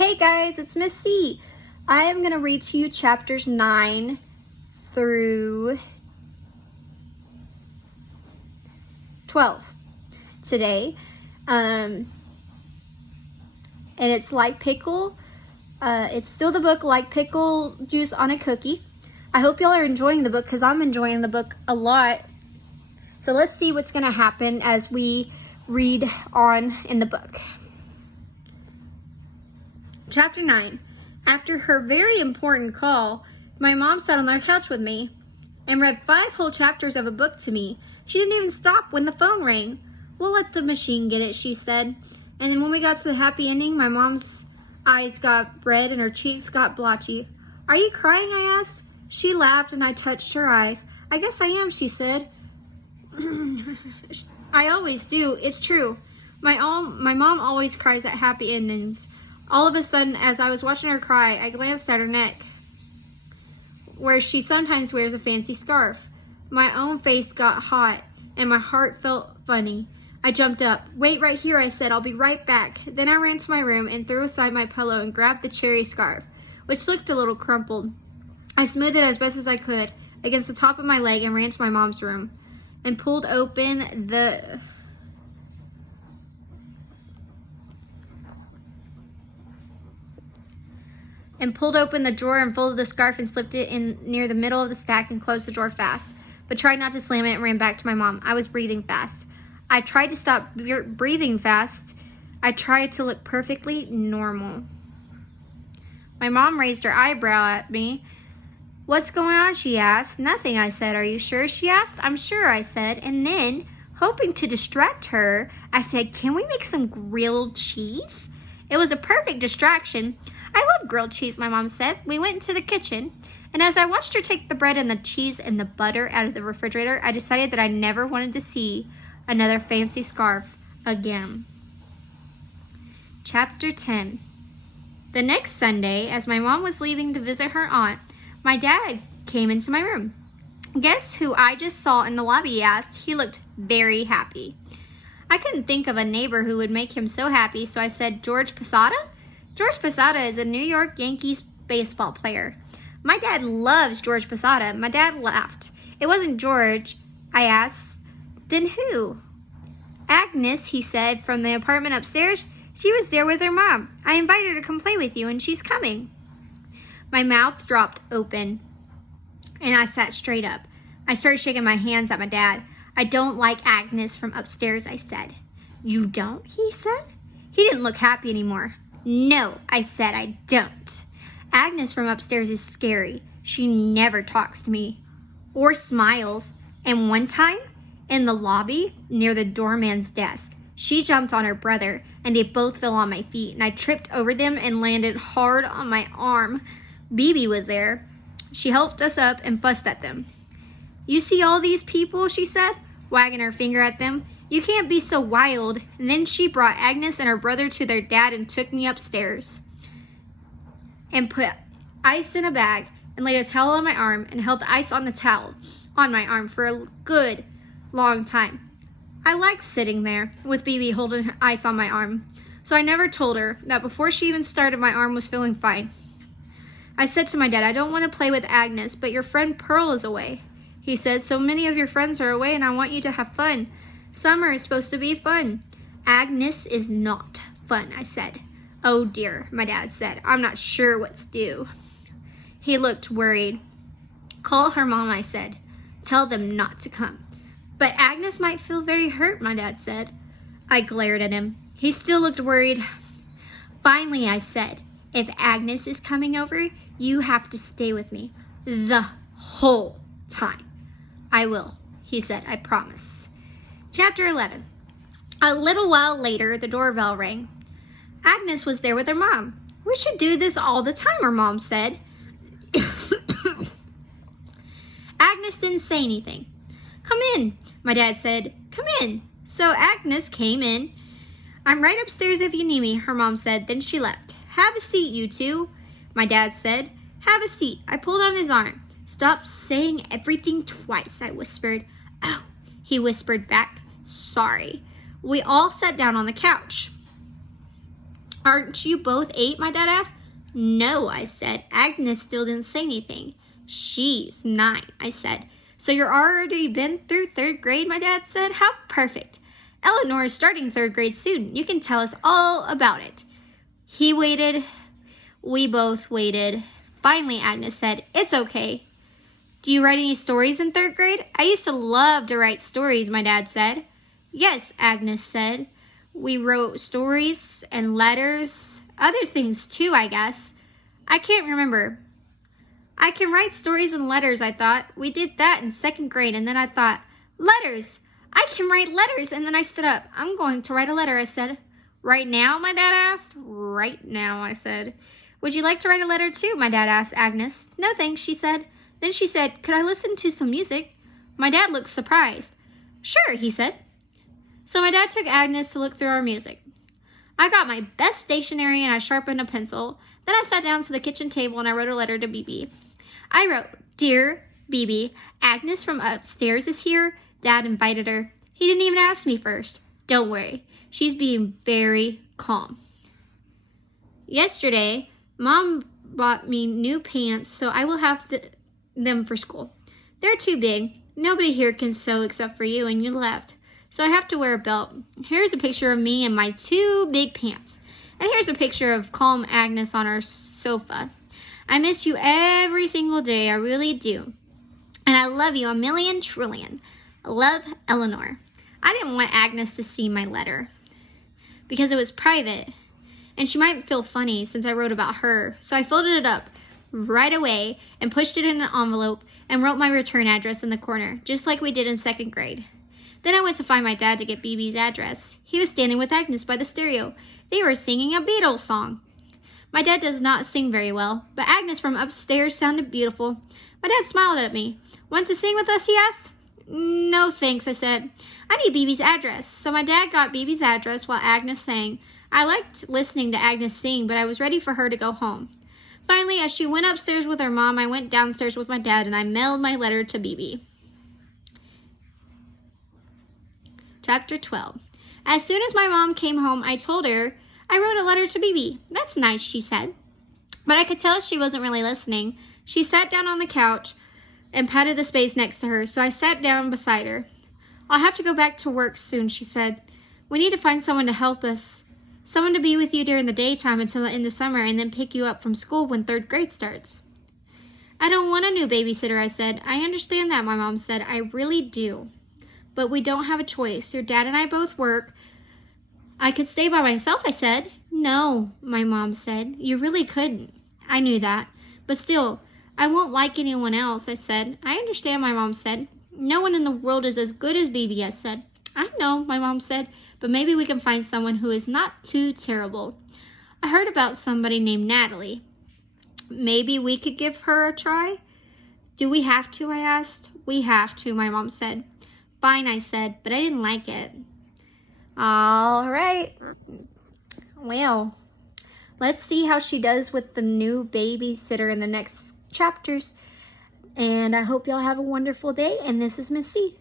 Hey guys, it's Miss C. I am going to read to you chapters 9 through 12 today. And it's like Pickle. It's still the book Like Pickle Juice on a Cookie. I hope y'all are enjoying the book because I'm enjoying the book a lot. So let's see what's going to happen as we read on in the book. Chapter 9. After her very important call, my mom sat on the couch with me and read 5 whole chapters of a book to me. She didn't even stop when the phone rang. "We'll let the machine get it," she said. And then when we got to the happy ending, my mom's eyes got red and her cheeks got blotchy. "Are you crying?" I asked. She laughed and I touched her eyes. "I guess I am," she said. "I always do. It's true. My mom always cries at happy endings." All of a sudden, as I was watching her cry, I glanced at her neck, where she sometimes wears a fancy scarf. My own face got hot, and my heart felt funny. I jumped up. "Wait right here," I said. "I'll be right back." Then I ran to my room and threw aside my pillow and grabbed the cherry scarf, which looked a little crumpled. I smoothed it as best as I could against the top of my leg and ran to my mom's room and pulled open the drawer and folded the scarf and slipped it in near the middle of the stack and closed the drawer fast, but tried not to slam it and ran back to my mom. I was breathing fast. I tried to stop breathing fast. I tried to look perfectly normal. My mom raised her eyebrow at me. "What's going on?" she asked. "Nothing," I said. "Are you sure?" she asked. "I'm sure," I said. And then, hoping to distract her, I said, "Can we make some grilled cheese?" It was a perfect distraction. "I love grilled cheese," my mom said. We went into the kitchen, and as I watched her take the bread and the cheese and the butter out of the refrigerator, I decided that I never wanted to see another fancy scarf again. Chapter 10. The next Sunday, as my mom was leaving to visit her aunt, my dad came into my room. "Guess who I just saw in the lobby?" he asked. He looked very happy. I couldn't think of a neighbor who would make him so happy, so I said, "George Posada?" George Posada is a New York Yankees baseball player. My dad loves George Posada. My dad laughed. "It wasn't George," I asked. "Then who?" "Agnes," he said, "from the apartment upstairs. She was there with her mom. I invited her to come play with you, and she's coming." My mouth dropped open, and I sat straight up. I started shaking my hands at my dad. "I don't like Agnes from upstairs," I said. "You don't?" he said. He didn't look happy anymore. "No," I said, "I don't. Agnes from upstairs is scary. She never talks to me or smiles. And one time, in the lobby near the doorman's desk, she jumped on her brother, and they both fell on my feet, and I tripped over them and landed hard on my arm. Bibi was there. She helped us up and fussed at them. "You see all these people," she said, wagging her finger at them. "You can't be so wild." And then she brought Agnes and her brother to their dad and took me upstairs and put ice in a bag and laid a towel on my arm and held the ice on the towel on my arm for a good long time. I liked sitting there with Bibi holding her ice on my arm, so I never told her that before she even started my arm was feeling fine. I said to my dad, "I don't want to play with Agnes, but your friend Pearl is away." He said, "So many of your friends are away and I want you to have fun. Summer is supposed to be fun." "Agnes is not fun," I said. "Oh dear," my dad said. "I'm not sure what to do." He looked worried. "Call her mom," I said. "Tell them not to come." "But Agnes might feel very hurt," my dad said. I glared at him. He still looked worried. Finally, I said, "If Agnes is coming over, you have to stay with me the whole time." "I will," he said. "I promise." Chapter 11. A little while later, the doorbell rang. Agnes was there with her mom. "We should do this all the time," her mom said. Agnes didn't say anything. "Come in," my dad said. "Come in." So Agnes came in. "I'm right upstairs if you need me," her mom said. Then she left. "Have a seat, you two," my dad said. "Have a seat." I pulled on his arm. "Stop saying everything twice," I whispered. "Oh," he whispered back. "Sorry." We all sat down on the couch. Aren't you both 8? My dad asked. No, I said. Agnes still didn't say anything. She's 9, I said. So you're already been through 3rd grade, my dad said. How perfect. Eleanor is starting 3rd grade soon. You can tell us all about it. He waited. We both waited. Finally, Agnes said, It's okay. Do you write any stories in 3rd grade? I used to love to write stories, my dad said. Yes, Agnes said. We wrote stories and letters, other things too, I guess. I can't remember. I can write stories and letters, I thought. We did that in 2nd grade, and then I thought, letters! I can write letters, and then I stood up. I'm going to write a letter, I said. Right now, my dad asked. Right now, I said. Would you like to write a letter too, my dad asked Agnes. No thanks, she said. Then she said, could I listen to some music? My dad looked surprised. Sure, he said. So my dad took Agnes to look through our music. I got my best stationery and I sharpened a pencil. Then I sat down to the kitchen table and I wrote a letter to BB. I wrote, Dear BB, Agnes from upstairs is here. Dad invited her. He didn't even ask me first. Don't worry. She's being very calm. Yesterday, Mom bought me new pants, so I will have them for school. They're too big. Nobody here can sew except for you, and you left. So I have to wear a belt. Here's a picture of me and my 2 big pants. And here's a picture of calm Agnes on our sofa. I miss you every single day. I really do. And I love you a million trillion. Love, Eleanor. I didn't want Agnes to see my letter because it was private. And she might feel funny since I wrote about her. So I folded it up right away and pushed it in an envelope and wrote my return address in the corner, just like we did in 2nd grade. Then I went to find my dad to get BB's address. He was standing with Agnes by the stereo. They were singing a Beatles song. My dad does not sing very well, but Agnes from upstairs sounded beautiful. My dad smiled at me. Want to sing with us, he asked. No thanks, I said. I need BB's address. So my dad got BB's address while Agnes sang. I liked listening to Agnes sing, but I was ready for her to go home. Finally, as she went upstairs with her mom, I went downstairs with my dad and I mailed my letter to BB. Chapter 12. As soon as my mom came home, I told her I wrote a letter to BB. That's nice, she said. But I could tell she wasn't really listening. She sat down on the couch and patted the space next to her, so I sat down beside her. I'll have to go back to work soon, she said. We need to find someone to help us. Someone to be with you during the daytime until the end of summer and then pick you up from school when 3rd grade starts. I don't want a new babysitter, I said. I understand that, my mom said. I really do. But we don't have a choice. Your dad and I both work. I could stay by myself, I said. No, my mom said. You really couldn't. I knew that. But still, I won't like anyone else, I said. I understand, my mom said. No one in the world is as good as BB, I said. I know, my mom said, but maybe we can find someone who is not too terrible. I heard about somebody named Natalie. Maybe we could give her a try? Do we have to, I asked. We have to, my mom said. Fine, I said, but I didn't like it. All right. Well, let's see how she does with the new babysitter in the next chapters. And I hope y'all have a wonderful day. And this is Miss C.